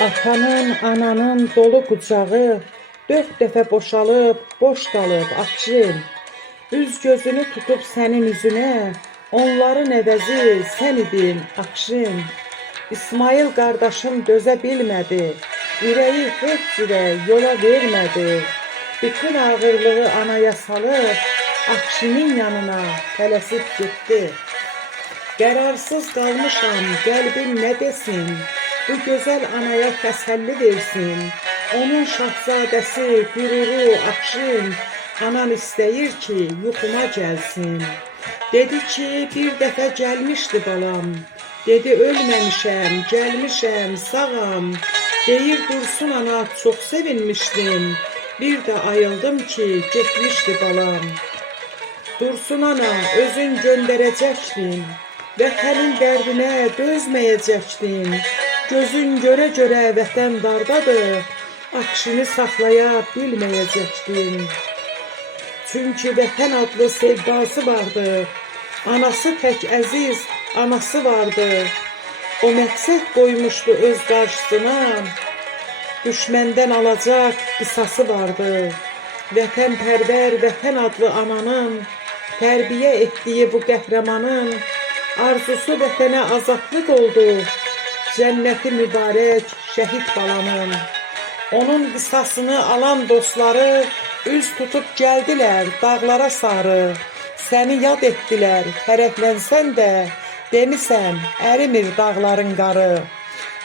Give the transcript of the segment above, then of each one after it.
Atanın, ananın dolu qucağı 4 dəfə boşalıb, boş qalıb Akşin. Üz gözünü tutub sənin üzünə, onların əvəzi sən idin Akşin. İsmail qardaşım dözə bilmədi, ürəyi heç cürə yola vermədi. Bütün ağırlığı anaya salıb, Akşinin yanına tələsib getdi. Qərarsız qalmışam, qəlbim nə desin? Bu gözəl anaya təsəlli versin. Onun şahzadəsi, qüruru Akşin, anan istəyir ki, yuxuma gəlsin. Dedi ki, bir dəfə gəlmişdi balam. Dedi, ölməmişəm, gəlmişəm, sağam. Deyir, Dursun ana, çox sevinmişdim. Bir də ayıldım ki, getmişdi balam. Dursun ana, özün göndərəcəkdin. Vətənin dərdinə dözməyəcəkdin. Gözün görə-görə vətən dardadır, Akşini saxlaya bilməyəcəkdin. Çünki vətən adlı sevdası vardı, anası tək əziz, anası vardı. O məqsəd qoymuşdu öz qarşısına, düşməndən alacaq qisası vardı. Vətənpərvər, vətən adlı ananın, tərbiyə etdiyi bu qəhrəmanın, arzusu vətənə azadlıq oldu. Cənnəti mübarək şəhid balanın. Onun qisasını alan dostları üz tutub gəldilər dağlara sarı. Səni yad etdilər, fərəhlənsən də, demisən, ərimir dağların qarı.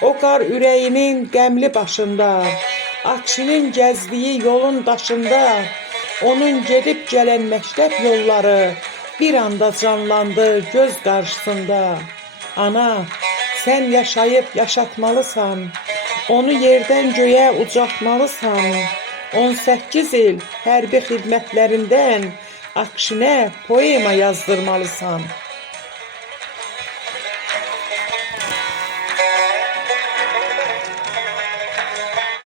O qar ürəyinin qəmli başında, Akşinin gəzdiyi yolun daşında, onun gedib gələn məktəb yolları bir anda canlandı göz qarşısında. Ana, sən yaşayıb yaşatmalısan, onu yerdən göyə ucaltmalısan. 18 il hərbi xidmətlərindən Akşinə poema yazdırmalısan.